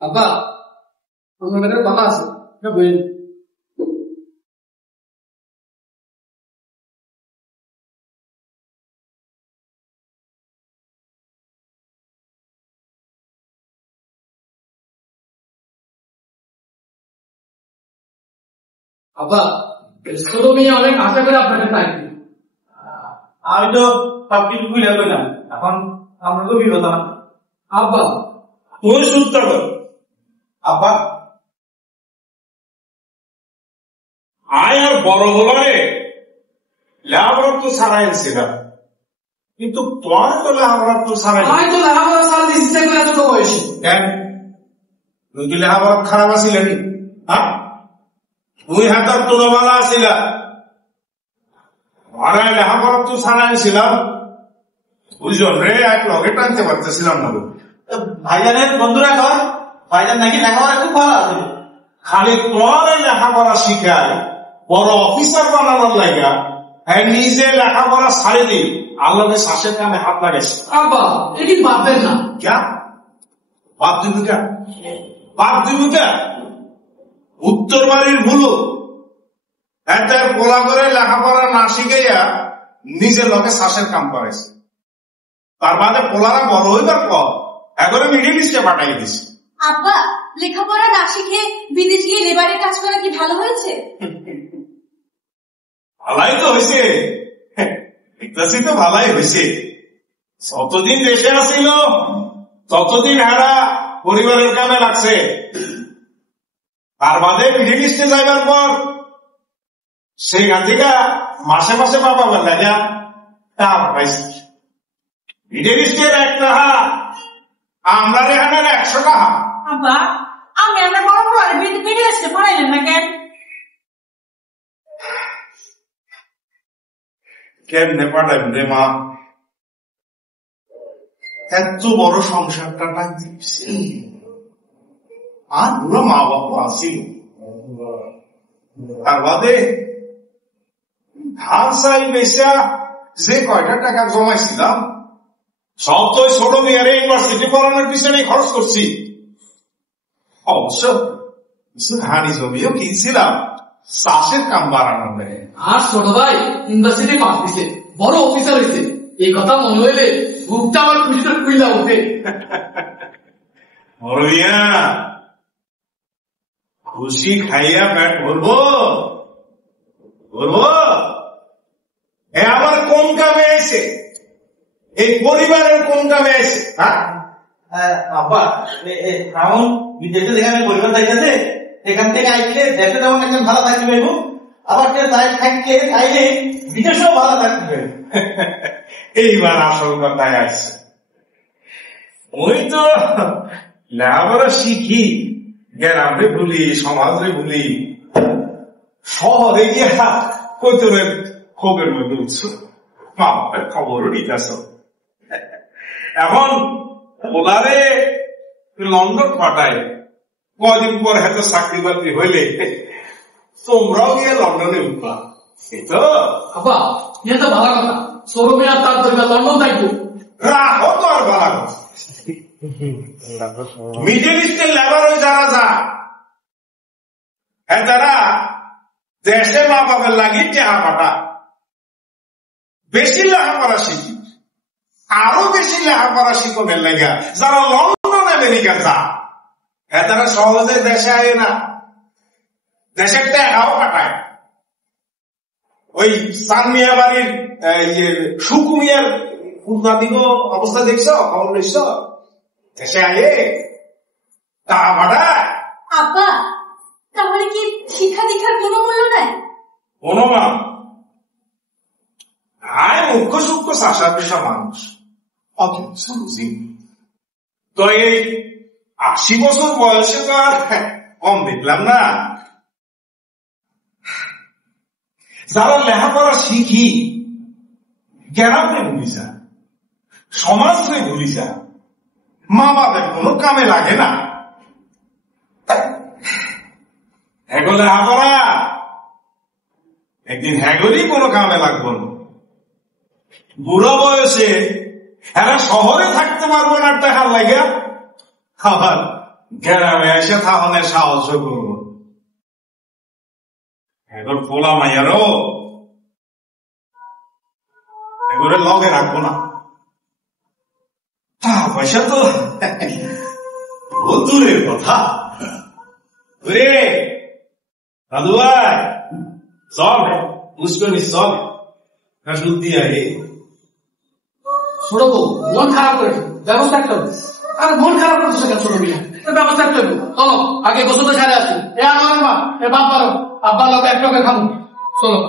আব্বা আমার কাছে কথা আছে, বই আব্বা ছোট মেয়ে অনেক আশা করে আপনাকে চাইছি। আমি তো সব কিছু বুঝে পেলাম, এখন আমরা তো বিরত না। আব্বা তুই সুস্থ কর আব্বা। আয় আর বড় হলারে লেখাপড়া তো ছাড়াই ছিলাম, কিন্তু তোমার তো লেখাপড়া তো ছাড়াই। আমি তো লেখাপড়া ছাড়া ইচ্ছে করে এত বয়সে। কেন তুই কি লেখাপড়া খারাপ আছিলেন? হ্যাঁ, তুই হাতার তোর ভালো আসিলা, মারায় লেখাপড়া তো ছাড়াই ছিলাম, দুজন রে এক লগে টানতে পারতেছিলাম না। ভাইজানের বন্ধুরা কর, ভাইজান নাকি লেখাপড়া খুব ভালো আছে। খালি তোমার লেখাপড়া শিখায় বড় অফিসার বানানোর লাগা, হ্যাঁ নিজে লেখাপড়া ছাড়ে দিই আল্লাহকে শ্বাসের কামে হাত লাগাইছে। আব্বা এটি ভাববেন না। क्या বাপ দিবি কে? বাপ দিবি কে? উত্তর বাড়ির ভুলো একটা পোলা করে লেখাপড়া না শিখাইয়া নিজের লগে শ্বাসের কাম করেছে। তার বাদে পোলারা বড় হইবার পর এখন মিডিল ইস্টে পাঠাই দিছে। আব্বা লেখাপড়া না শিখে বিদেশ গিয়ে লেবারের কাজ করা কি ভালো হয়েছে? ভালাই তো হয়েছে, তো ভালাই হয়েছে। যতদিন দেশে আসিল ততদিন হারা পরিবারের কামে লাগছে, তার বাদে মিডিল ইস্টে যাইবার পর সেখান থেকে মাসে মাসে বাবা দেখা টাকা পাইছে। মিডিল ইস্টের 1 টাকা আমরা এখানে 100 টাকা। আব্বা আমি আমার বড় বড় বিদেশ আসতে পড়াইলেন না কেন? কেমনে পাঠাবেন রে মা, এত বড় সংসারটা টাক দিচ্ছে, আর পুরো মা বাবা আসিল। তার বাদে ধার চাই বেচা যে কয়টা টাকা জমাইছিলাম সব তো ছোট মেয়ের ইউনিভার্সিটি পড়ানোর পিছনে খরচ করছি। অবশ্য কিছু ধানি জমিও কিনছিলাম চাষের কাম বাড়ানোর নেই। আর ছোট ভাই ইউনিভার্সিটি পাস দিছে, বড় অফিসার হয়েছে, এই কথা মনে হইলে বুকটা আমার খুশিতে খুইলা ওঠে। মরবিয়া খুশি খাইয়া পেট ভরবো ভরবো, এ আমার কোন কামে আছে? এই পরিবারের কোন কামে আছে? আব্বা এখন বিদেশে যেখানে পরিবার থাকতেছে সেখান থেকে আইলে দেশে যেমন একজন ভালো থাকতে পারব, আবার থাকলে চাইলে বিদেশেও ভালো থাকতে পারব। এইবার আসল কথায় আসছে। ওই তো লেখাপড়া শিখি, গ্রামে ভুলি, সমাজে ভুলি, শহরে গিয়া কতরের ক্ষোভের মধ্যে উঠছ, মা বাপের খবরও নিতেছ। এখন ওনারে লন্ডন পাঠায়, কদিন পর হয়তো চাকরি বাকরি হইলে তোমরাও গিয়ে লন্ডনে উঠবা। এই তো আব্বা এ তো ভালো কথা, ছোট মেয়ে আর তার পরিবার লন্ডন থাকবো। রাখো তো আর ভালো কথা। মিডল ইস্টের লেবার যারা যায় হ্যাঁ তারা দেশে মা বাবার লাগি টেহা পাঠা, বেশি লেখাপড়া শিখি, আরো বেশি লেখাপড়া শিখনের লেগা যারা লন্ডন আমেরিকা যা হ্যাঁ তারা সহজে দেশে আয় না, দেশের টেহাও পাঠায়। ওই সানমিয়া বাড়ির সুকুমিয়ার উন্নতিগো অবস্থা দেখছ, খবর দেখছ? দেশে আয়ে টাকা পাঠায়। আব্বা তাহলে কি শিক্ষা দীক্ষার কোনো মূল্য নাই? কোনো মান আয়, মুখ্য সূক্ষ্ম চাষার পেশা মানুষ অত কিছু বুঝি তো। এই 80 বছর বয়সে তো আর কম দেখলাম না। যারা লেখাপড়া শিখি গ্রামে ভুলি যা, সমাজে ভুলি যা, মা বাপের কোনো কামে লাগে না। হ্যাগো লেখাপড়া একদিন হ্যাগোরই কোনো কামে লাগবো না। বুড়ো বয়সে এরা শহরে থাকতে পারবো না টাকার লাগে, আবার গ্রামে এসে থাকনের সাহস করবো। এবার পোলা মাইয়ারও এগুলো লগে রাখবো না। টাকা পয়সা তো দূরের কথা। দাদু ভাই চল, বুঝবি চল, সত্যি আগে ছোট বউ মন খারাপ করেছে, ব্যবস্থা একটা হবে। আর মন খারাপ করতেছে কেন ছোট বিয়া, ব্যবস্থা একটা হবে। চলো আগে গোসলটা সারে আসি। এ আমার মা, এ বাবার আব্বা লোক একটাকে খাবো, চলো।